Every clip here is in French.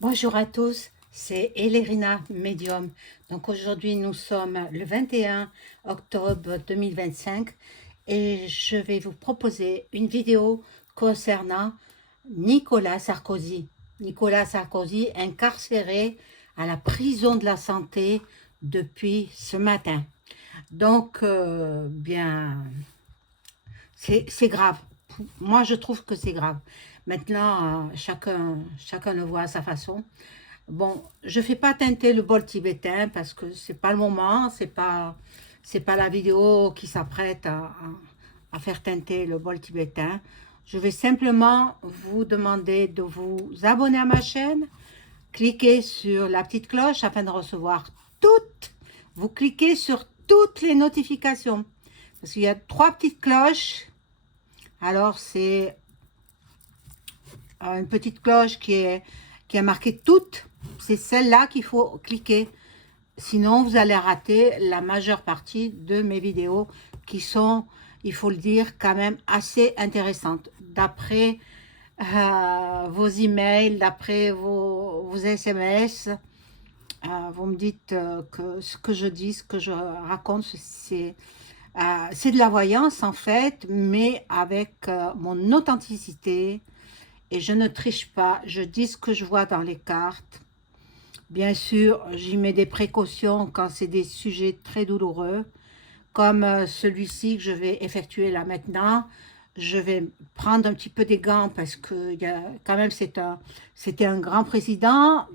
Bonjour à tous, c'est Elérina Medium. Donc aujourd'hui nous sommes le 21 octobre 2025 et je vais vous proposer une vidéo concernant Nicolas Sarkozy. Nicolas Sarkozy incarcéré à la prison de la santé depuis ce matin. Donc bien c'est grave. Moi je trouve que c'est grave. Maintenant chacun le voit à sa façon. Bon, je fais pas teinter le bol tibétain parce que c'est pas le moment, c'est pas la vidéo qui s'apprête à faire teinter le bol tibétain. Je vais simplement vous demander de vous abonner à ma chaîne, cliquez sur la petite cloche afin de recevoir vous cliquez sur toutes les notifications parce qu'il y a trois petites cloches. Alors c'est une petite cloche qui est marquée toutes, c'est celle-là qu'il faut cliquer. Sinon, vous allez rater la majeure partie de mes vidéos qui sont, il faut le dire, quand même assez intéressantes. D'après vos emails, d'après vos SMS, vous me dites que ce que je dis, ce que je raconte, c'est de la voyance en fait, mais avec mon authenticité. Et je ne triche pas, je dis ce que je vois dans les cartes. Bien sûr, j'y mets des précautions quand c'est des sujets très douloureux, comme celui-ci que je vais effectuer là maintenant. Je vais prendre un petit peu des gants parce que quand même c'était un grand président,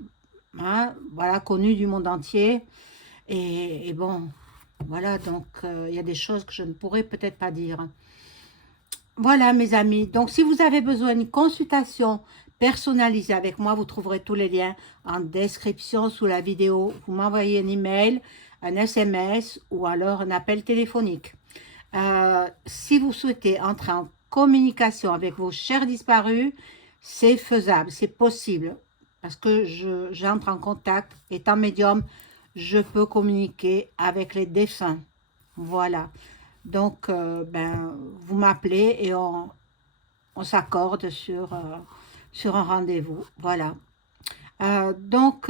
hein, voilà, connu du monde entier. Et bon, voilà, donc il y a des choses que je ne pourrais peut-être pas dire. Voilà mes amis, donc si vous avez besoin d'une consultation personnalisée avec moi, vous trouverez tous les liens en description sous la vidéo. Vous m'envoyez un email, un SMS ou alors un appel téléphonique. Si vous souhaitez entrer en communication avec vos chers disparus, c'est faisable, c'est possible. Parce que j'entre en contact, étant médium, je peux communiquer avec les défunts. Voilà. Donc, ben, vous m'appelez et on s'accorde sur un rendez-vous. Voilà. Donc,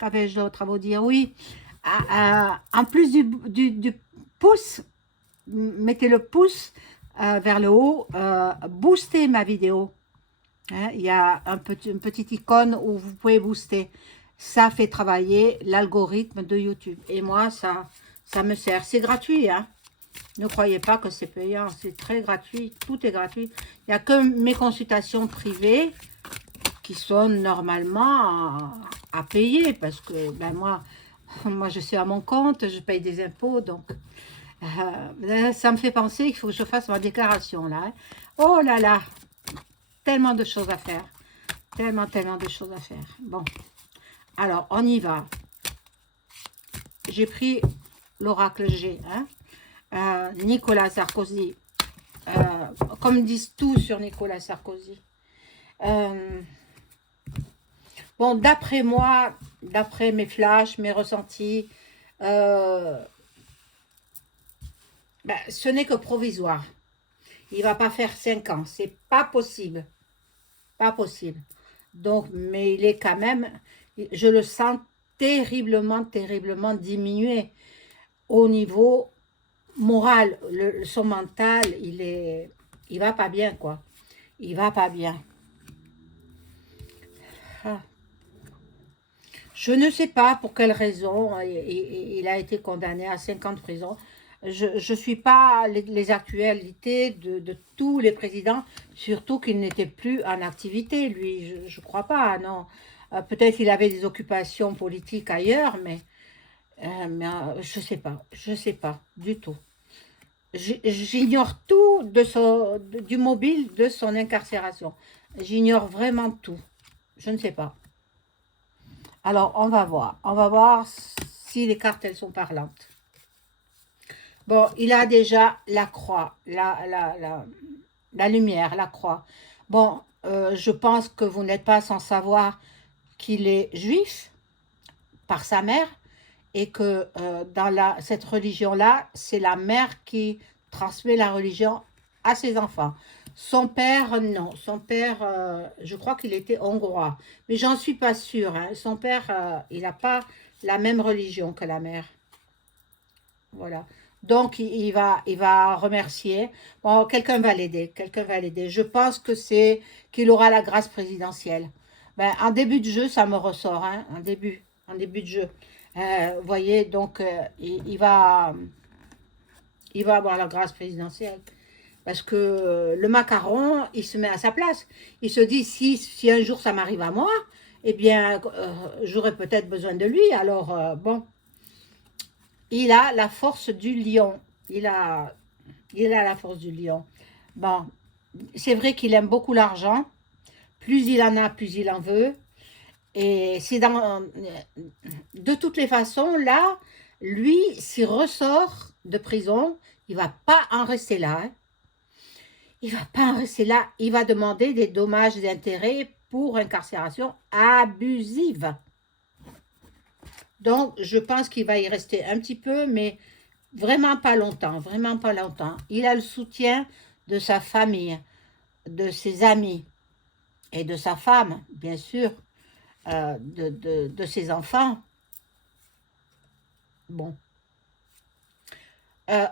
qu'avais-je d'autre à vous dire? Oui, en plus du pouce, mettez le pouce vers le haut, boostez ma vidéo. Hein, il y a une petite icône où vous pouvez booster. Ça fait travailler l'algorithme de YouTube. Et moi, ça me sert. C'est gratuit, hein. Ne croyez pas que c'est payant, c'est très gratuit, tout est gratuit. Il n'y a que mes consultations privées qui sont normalement à payer parce que ben moi je suis à mon compte, je paye des impôts, donc ça me fait penser qu'il faut que je fasse ma déclaration là. Hein. Oh là là, tellement de choses à faire, tellement de choses à faire. Bon, alors on y va. J'ai pris l'oracle G, hein. Nicolas Sarkozy, comme ils disent tout sur Nicolas Sarkozy. Bon, d'après moi, d'après mes flashs, mes ressentis, euh, ben, ce n'est que provisoire. Il ne va pas faire 5 ans, c'est pas possible. Pas possible. Donc, mais il est quand même, je le sens terriblement diminué au niveau moral. Son mental, il va pas bien, quoi. Il va pas bien. Ah. Je ne sais pas pour quelle raison il a été condamné à 5 ans de prison. Je ne suis pas les actualités de tous les présidents, surtout qu'il n'était plus en activité, lui. Je ne crois pas, non. Peut-être qu'il avait des occupations politiques ailleurs, mais je ne sais pas du tout. J'ignore tout du mobile de son incarcération. J'ignore vraiment tout. Je ne sais pas. Alors, on va voir. On va voir si les cartes, elles sont parlantes. Bon, il a déjà la croix, la lumière, la croix. Bon, je pense que vous n'êtes pas sans savoir qu'il est juif par sa mère et que dans cette religion-là, c'est la mère qui transmet la religion à ses enfants. Son père, non. Son père, je crois qu'il était hongrois. Mais j'en suis pas sûre, hein. Son père, il n'a pas la même religion que la mère. Voilà. Donc, il va remercier. Bon, quelqu'un va l'aider. Quelqu'un va l'aider. Je pense que c'est qu'il aura la grâce présidentielle. Ben, en début de jeu, ça me ressort, hein, en début de jeu. Vous voyez, donc, il va avoir la grâce présidentielle. Parce que le macaron, il se met à sa place. Il se dit, si un jour ça m'arrive à moi, eh bien, j'aurais peut-être besoin de lui. Alors, bon, il a la force du lion. Il a la force du lion. Bon, c'est vrai qu'il aime beaucoup l'argent. Plus il en a, plus il en veut. Et c'est dans... De toutes les façons, là, lui, s'il ressort de prison, il va pas en rester là, hein. Il va pas en rester là. Il va demander des dommages et intérêts pour incarcération abusive. Donc, je pense qu'il va y rester un petit peu, mais vraiment pas longtemps, vraiment pas longtemps. Il a le soutien de sa famille, de ses amis et de sa femme, bien sûr, de ses enfants. Bon.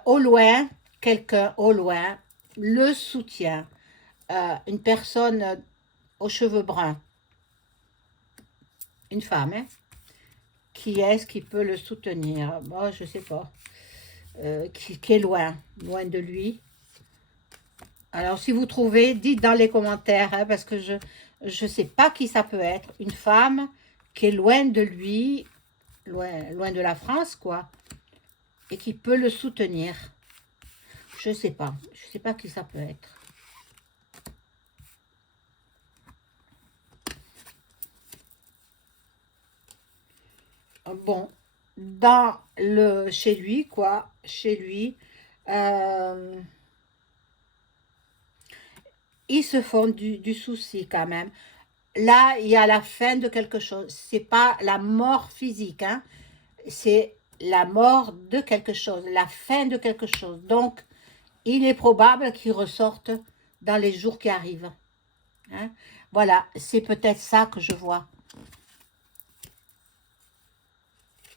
Au loin, quelqu'un au loin le soutient. Une personne aux cheveux bruns, une femme, hein. Qui est-ce qui peut le soutenir? Moi, je ne sais pas. Qui est loin, loin de lui. Alors, si vous trouvez, dites dans les commentaires, hein, parce que je ne sais pas qui ça peut être. Une femme qui est loin de lui, loin de la France, quoi, et qui peut le soutenir. Je ne sais pas. Je ne sais pas qui ça peut être. Bon, chez lui, quoi, chez lui, euh, ils se font du souci quand même. Là, il y a la fin de quelque chose. C'est pas la mort physique, hein. C'est la mort de quelque chose, la fin de quelque chose. Donc, il est probable qu'il ressorte dans les jours qui arrivent, hein. Voilà, c'est peut-être ça que je vois.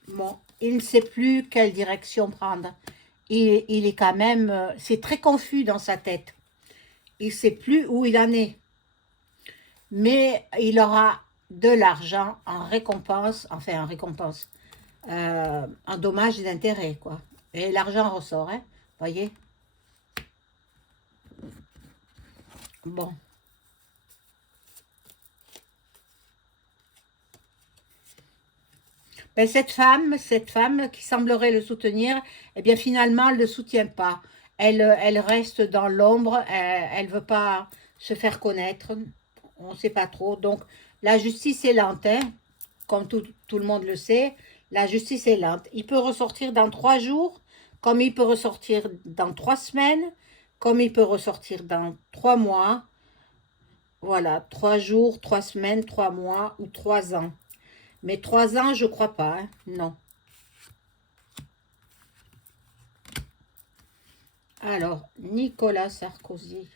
Bon, il ne sait plus quelle direction prendre. Il est quand même... c'est très confus dans sa tête. Il ne sait plus où il en est. Mais il aura de l'argent en récompense, enfin en récompense, en dommages et d'intérêts, quoi. Et l'argent ressort, hein, voyez. Bon. Ben, cette femme qui semblerait le soutenir, eh bien finalement, elle ne le soutient pas. Elle reste dans l'ombre, elle ne veut pas se faire connaître, on ne sait pas trop. Donc, la justice est lente, hein, comme tout le monde le sait, la justice est lente. Il peut ressortir dans 3 jours, comme il peut ressortir dans 3 semaines, comme il peut ressortir dans 3 mois. Voilà, 3 jours, 3 semaines, 3 mois ou 3 ans. Mais 3 ans, je crois pas, hein, non. Alors, Nicolas Sarkozy,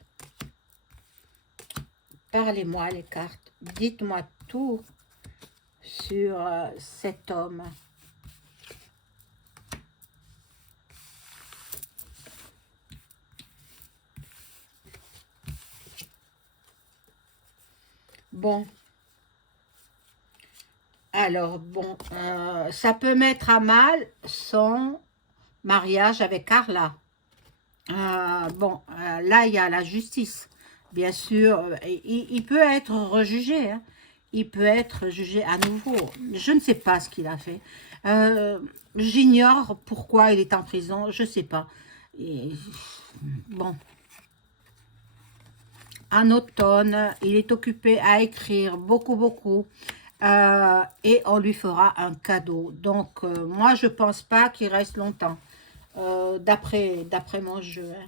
parlez-moi les cartes, dites-moi tout sur cet homme. Bon, alors, bon, ça peut mettre à mal son mariage avec Carla. Bon, là, il y a la justice. Bien sûr, il peut être rejugé, hein. Il peut être jugé à nouveau. Je ne sais pas ce qu'il a fait. J'ignore pourquoi il est en prison. Je ne sais pas. Et, bon. En automne, il est occupé à écrire beaucoup, beaucoup. Et on lui fera un cadeau. Donc, moi, je pense pas qu'il reste longtemps. D'après mon jeu, hein.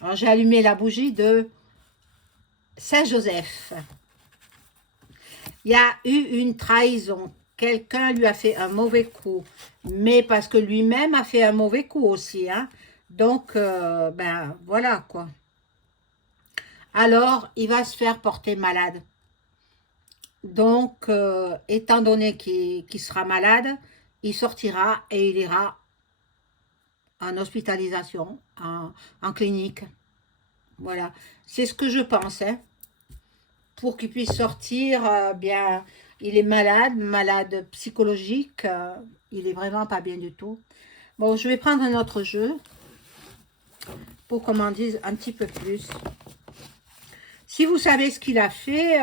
Alors, j'ai allumé la bougie de Saint-Joseph. Il y a eu une trahison. Quelqu'un lui a fait un mauvais coup. Mais parce que lui-même a fait un mauvais coup aussi, hein. Donc, ben voilà quoi. Alors, il va se faire porter malade. Donc, étant donné qu'il sera malade, il sortira et il ira en hospitalisation, en clinique. Voilà, c'est ce que je pense, hein. Pour qu'il puisse sortir, bien, il est malade, malade psychologique, il est vraiment pas bien du tout. Bon, je vais prendre un autre jeu pour qu'on m'en dise un petit peu plus. Si vous savez ce qu'il a fait,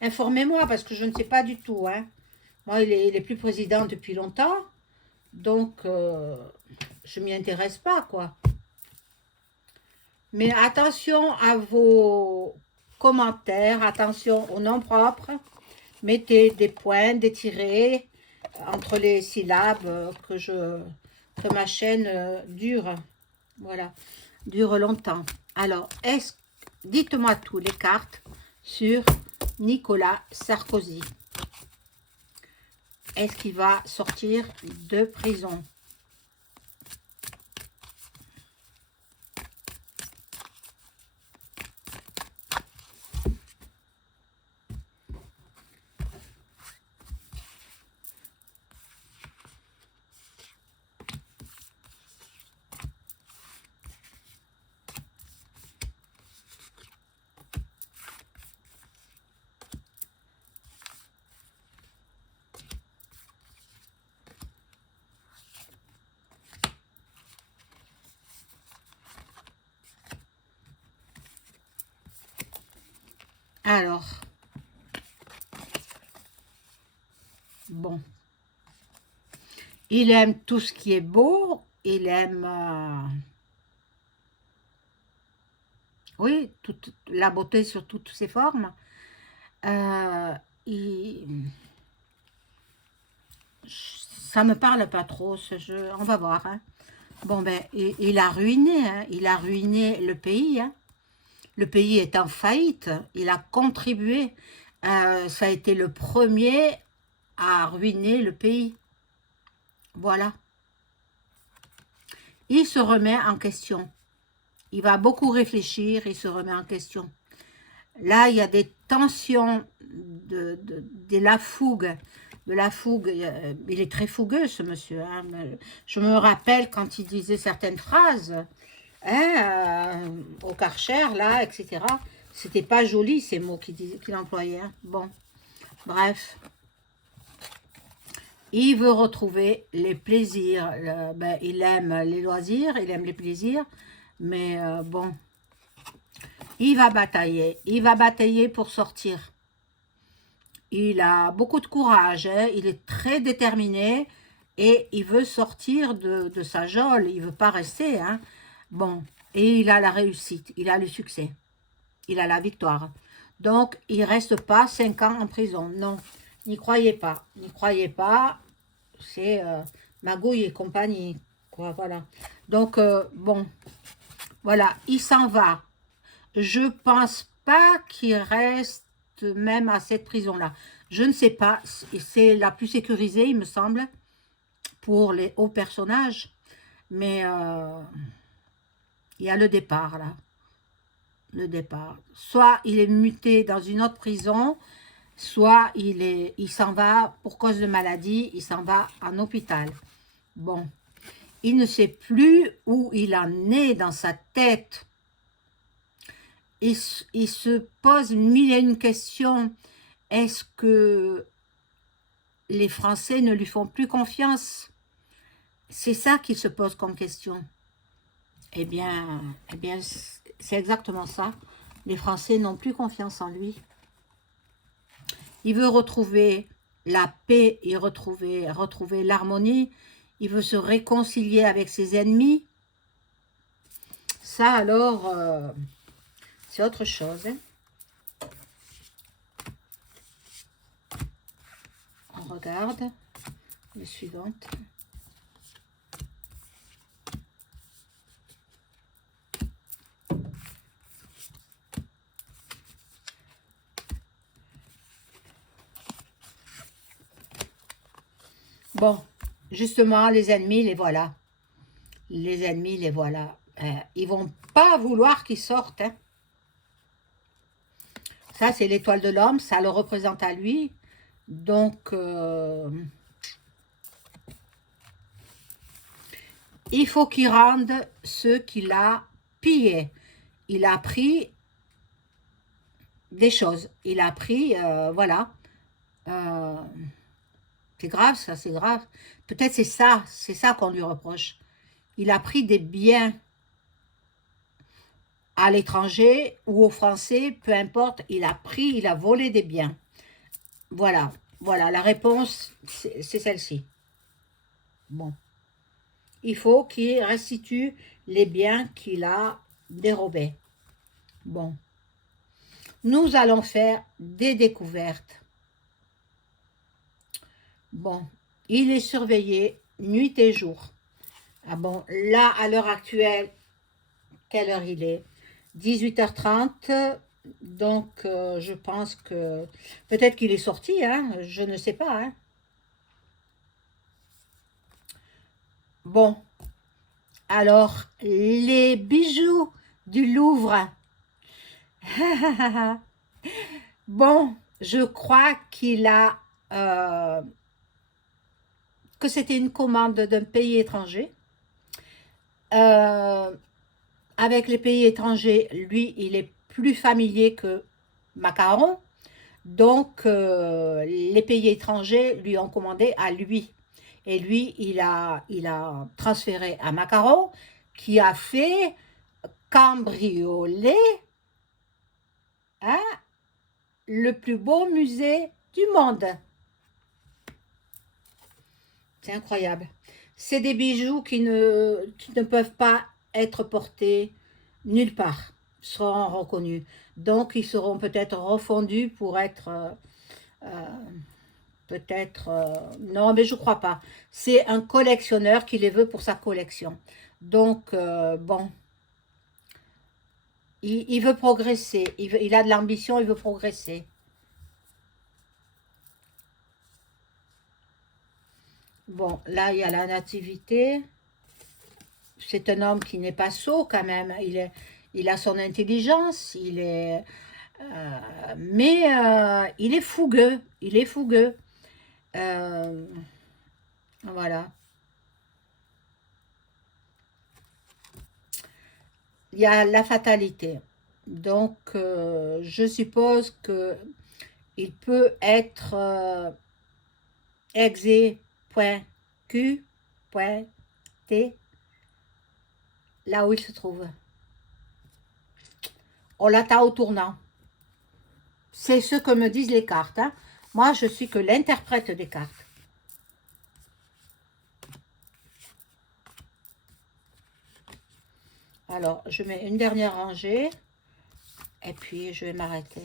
informez-moi parce que je ne sais pas du tout, hein. Moi, il est plus président depuis longtemps, donc je m'y intéresse pas, quoi. Mais attention à vos commentaires, attention aux noms propres. Mettez des points, des tirets entre les syllabes que ma chaîne dure. Voilà, dure longtemps. Alors, dites-moi tout, les cartes sur Nicolas Sarkozy. Est-ce qu'il va sortir de prison? Alors, bon, il aime tout ce qui est beau, il aime, oui, toute la beauté sur toutes ses formes. Euh, il- Ça me parle pas trop, ce jeu, on va voir, hein. Bon, ben, il a ruiné, hein, il a ruiné le pays, hein. Le pays est en faillite, il a contribué, ça a été le premier à ruiner le pays. Voilà. Il se remet en question. Il va beaucoup réfléchir, il se remet en question. Là, il y a des tensions, de la fougue. De la fougue. Il est très fougueux, ce monsieur, hein. Je me rappelle quand il disait certaines phrases, hein, au Karcher, là, etc. C'était pas joli, ces mots qu'il employait, hein. Bon, bref. Il veut retrouver les plaisirs. Ben, il aime les loisirs, il aime les plaisirs. Mais bon, il va batailler. Il va batailler pour sortir. Il a beaucoup de courage, hein. Il est très déterminé et il veut sortir de sa geôle. Il ne veut pas rester, hein. Bon, et il a la réussite, il a le succès, il a la victoire. Donc, il ne reste pas 5 ans en prison. Non, n'y croyez pas. N'y croyez pas. C'est Magouille et compagnie, quoi, voilà. Donc, bon, voilà, il s'en va. Je pense pas qu'il reste même à cette prison-là. Je ne sais pas, c'est la plus sécurisée, il me semble, pour les hauts personnages. Mais il y a le départ, là. Le départ. Soit il est muté dans une autre prison, soit il s'en va pour cause de maladie, il s'en va en hôpital. Bon, il ne sait plus où il en est dans sa tête. Il se pose mille et une questions. Est-ce que les Français ne lui font plus confiance? C'est ça qu'il se pose comme question. Eh bien, c'est exactement ça. Les Français n'ont plus confiance en lui. Il veut retrouver la paix et retrouver l'harmonie. Il veut se réconcilier avec ses ennemis. Ça, alors, c'est autre chose, hein. On regarde les suivantes. Bon, justement, les ennemis, les voilà. Les ennemis, les voilà. Ils vont pas vouloir qu'ils sortent. Hein. Ça, c'est l'étoile de l'homme. Ça le représente à lui. Donc, il faut qu'il rende ce qu'il a pillé. Il a pris des choses. Il a pris, voilà. Euh, c'est grave, ça, c'est grave. Peut-être c'est ça qu'on lui reproche. Il a pris des biens à l'étranger ou aux Français, peu importe, il a pris, il a volé des biens. Voilà, voilà, la réponse, c'est celle-ci. Bon, il faut qu'il restitue les biens qu'il a dérobés. Bon, nous allons faire des découvertes. Bon, il est surveillé nuit et jour. Ah bon, là, à l'heure actuelle, quelle heure il est? 18h30, donc je pense que peut-être qu'il est sorti, hein, je ne sais pas. Hein. Bon, alors, les bijoux du Louvre. Bon, je crois qu'il a... que c'était une commande d'un pays étranger. Euh, avec les pays étrangers, lui, il est plus familier que Macaron. Donc, les pays étrangers lui ont commandé à lui. Et lui, il a transféré à Macaron, qui a fait cambrioler hein, le plus beau musée du monde. C'est incroyable. C'est des bijoux qui ne peuvent pas être portés nulle part, seront reconnus. Donc, ils seront peut-être refondus pour être... peut-être... non, mais je ne crois pas. C'est un collectionneur qui les veut pour sa collection. Donc, bon, il veut progresser. Il a de l'ambition, il veut progresser. Bon, là, il y a la nativité. C'est un homme qui n'est pas sot quand même. Il a son intelligence, mais il est fougueux. Il est fougueux. Euh, voilà. Il y a la fatalité. Donc, je suppose que il peut être exé, point Q, point T, là où il se trouve. On l'attend au tournant. C'est ce que me disent les cartes. Hein. Moi, je suis que l'interprète des cartes. Alors, je mets une dernière rangée. Et puis, je vais m'arrêter.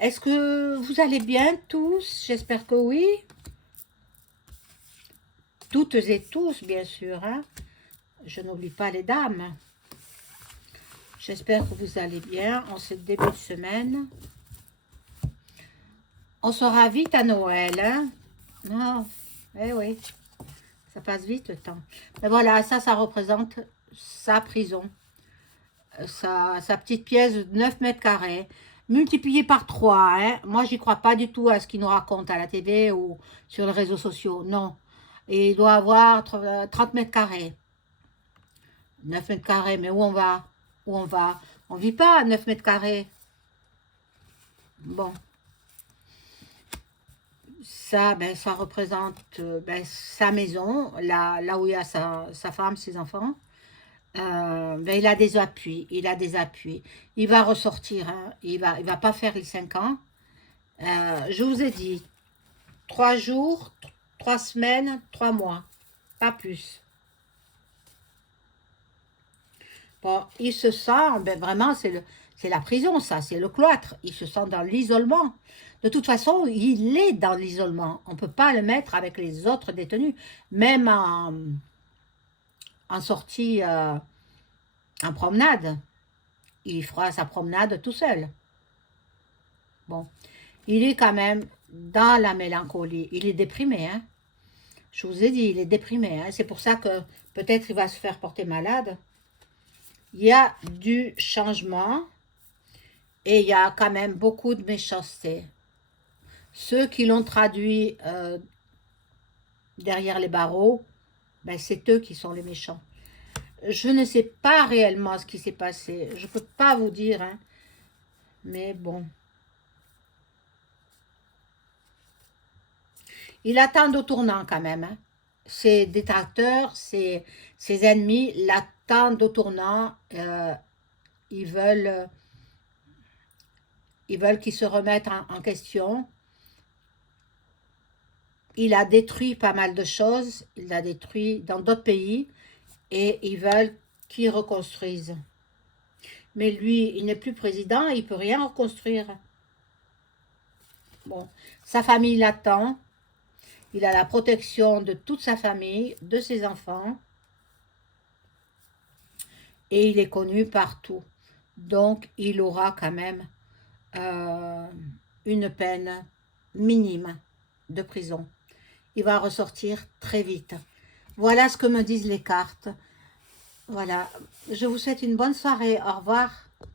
Est-ce que vous allez bien tous? J'espère que oui. Toutes et tous, bien sûr. Hein. Je n'oublie pas les dames. J'espère que vous allez bien en ce début de semaine. On sera vite à Noël. Hein. Oh, eh oui, ça passe vite le temps. Mais voilà, ça représente sa prison. Sa petite pièce de 9 mètres carrés. Multiplié par 3. Hein. Moi, j'y crois pas du tout à ce qu'il nous raconte à la TV ou sur les réseaux sociaux. Non. Et il doit avoir 30 mètres carrés. 9 mètres carrés, mais où on va? Où on va? On vit pas à 9 mètres carrés. Bon. Ça, ben, ça représente ben, sa maison, là où il y a sa femme, ses enfants. Ben, il a des appuis, il a des appuis. Il va ressortir, hein. Il va pas faire les 5 ans. Je vous ai dit, 3 jours, 3 semaines, 3 mois, pas plus. Bon, il se sent, ben vraiment, c'est la prison, ça, c'est le cloître. Il se sent dans l'isolement. De toute façon, il est dans l'isolement. On ne peut pas le mettre avec les autres détenus. Même en sortie, en promenade, il fera sa promenade tout seul. Bon, il est quand même dans la mélancolie. Il est déprimé, hein. Je vous ai dit, il est déprimé. Hein. C'est pour ça que Peut-être il va se faire porter malade. Il y a du changement et il y a quand même beaucoup de méchanceté. Ceux qui l'ont traduit derrière les barreaux, ben c'est eux qui sont les méchants. Je ne sais pas réellement ce qui s'est passé. Je ne peux pas vous dire, hein. Mais bon. Il attend au tournant quand même, hein. Ses détracteurs, ses ennemis l'attendent au tournant. Ils veulent qu'il se remette en question. Il a détruit pas mal de choses. Il l'a détruit dans d'autres pays. Et ils veulent qu'il reconstruise. Mais lui, il n'est plus président, il ne peut rien reconstruire. Bon, sa famille l'attend. Il a la protection de toute sa famille, de ses enfants. Et il est connu partout. Donc, il aura quand même une peine minime de prison. Il va ressortir très vite. Voilà ce que me disent les cartes. Voilà. Je vous souhaite une bonne soirée. Au revoir.